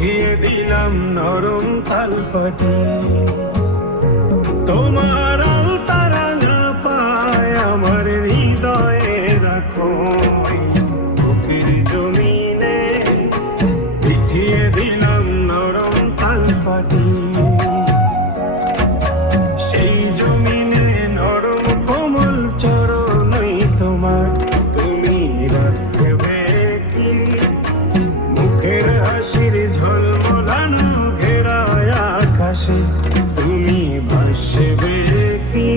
বিছিয়ে দিলাম নরম তালপাটি। তোমার আলতারা না পায় আমার হৃদয়ে রাখো বুকের জমিনে, বিছিয়ে দিলাম নরম তালপাটি। সেই জমিনে নরম কোমল চরণই তোমার, তুমি রাখবে কি মুখের হাসির ঝলমলানো ঘেরায় আকাশে, তুমি ভাসবে কি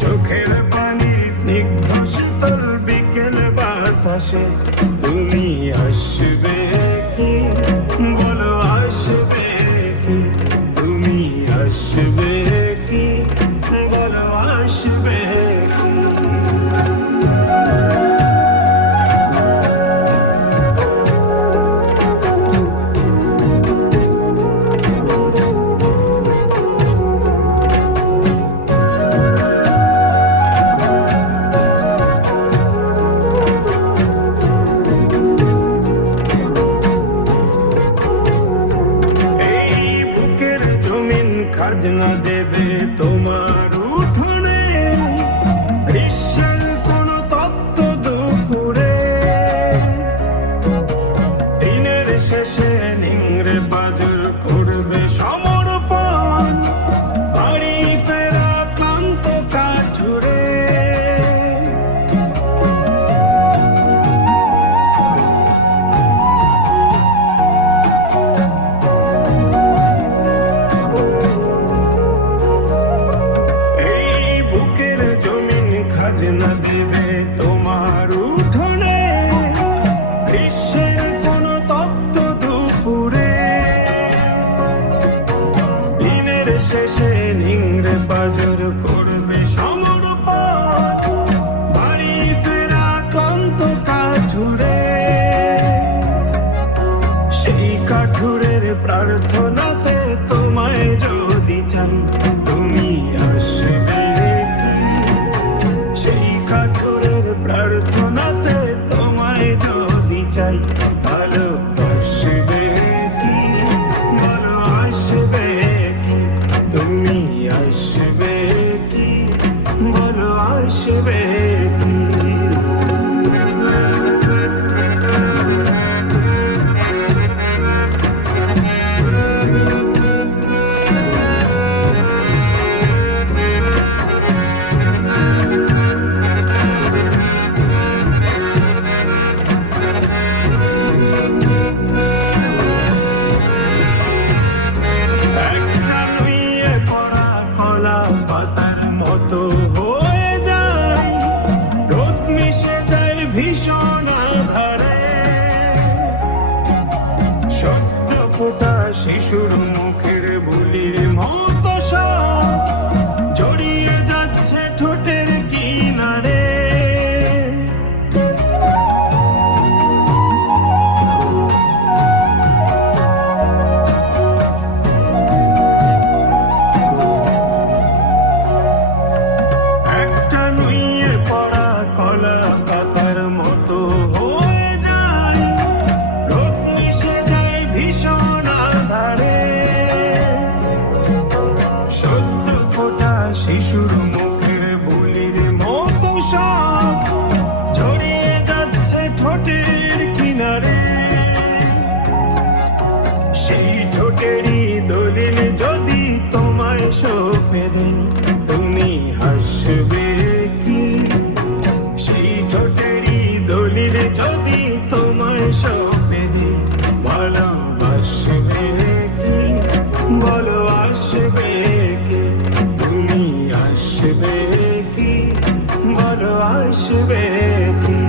চোখের পানির স্নিগ্ধ শীতল বিকেল বাতাসে, তুমি আসবে কি বলো আসবে কি, তুমি আসবে কি বলো আসবে কি। খাজনা দেবে তোমার উঠোনে, গ্রীষ্মের কোন তপ্ত দুপুরে, দিনের শেষে নিংড়ে বাজার করবে সমর্পণ, বাড়ি ফেরা ক্লান্ত কাঠুরে। খাজনা দেবে তোমার উঠোনে, গ্রীষ্মের কোন তপ্ত দুপুরে, দিনের শেষে নিংড়ে বাজার করবে সমর্পণ, বাড়ি ফেরা ক্লান্ত কাঠুরে। সেই কাঠুরের প্রার্থনাতে তোমায় যদি চাই, তুমি আসবে কি সেই কাঠুরের প্রার্থনাতে তোমায় যদি চাই, ভালোবাসবে কি বলো আসবে কি, তুমি আসবে কি বলো আসবে কি। পাতার মতো হয়ে যায়, রোদ মিশে যায় ভীষণ আধারে, শব্দ ফোটা শিশুর মুখের বুলির মতো সব জড়িয়ে যাচ্ছে ঠোঁটের কিনারে। শিশুর মুখের বুলির মতো সব জড়িয়ে যাচ্ছে ঠোঁটের কিনারে, সেই ঠোঁটেরই দলিল যদি তোমায় সঁপে দেই, তুমি হাসবে কি সেই ঠোঁটেরই দলিল যদি তোমায় সঁপে দেই, ভালোবাসবে কি বলো আসবে কি, তুমি আসবে কি বলো আসবে কি।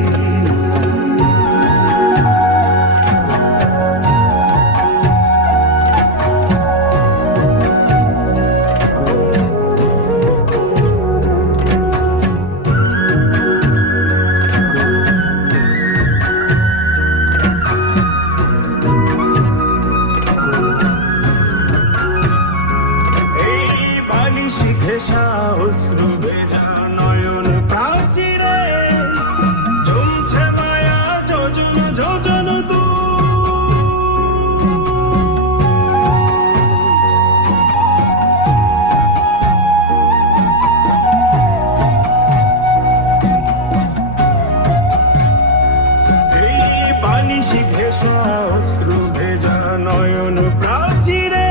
ঘেঁষা অশ্রু ভেজা নয়ন প্রাচীরে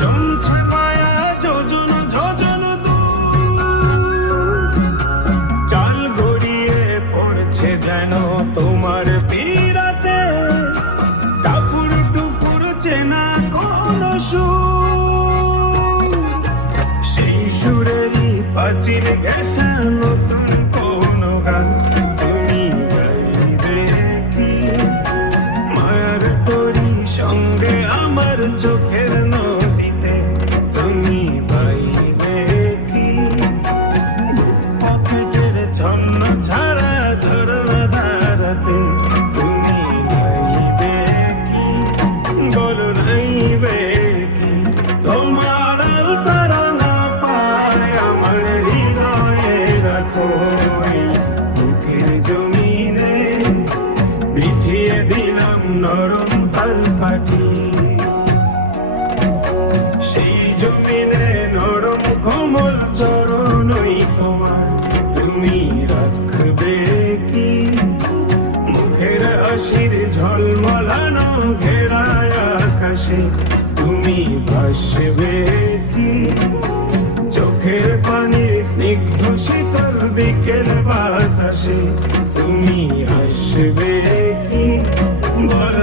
জমছে মায়া যোজন যোজন দূর। চাল গড়িয়ে পড়ছে যেন তোমার পীড়াতে, টাপুর টুপুর চেনা কোন সুর। সেই সুরেরই পাচির ঘেঁষা নতুন কোন গান তুমি গাইবে কি? মায়ার তোরি সঙ্গে আমার চোখের নদীতে তুমি বাইবে কি? পকেটের ছন্ন ছাড়া ঝরনা ধারাতে তুমি গাইবে কি? বল নাইবে কি? তোমার তারা না পায় আমার হৃদয়ে রাখো এই বুকের জমিনে, বিছিয়ে দিলাম নরম তাল পাটি। সেই জমিনে নরম কোমল চরণই তোমার তুমি রাখবে কি? মুখের হাসির ঝলমলানো ঘেরায় আকাশে তুমি ভাসবে কি? চোখের পানির স্নিগ্ধ শীতল বিকেল বাতাসে তুমি হাসবে কি? বল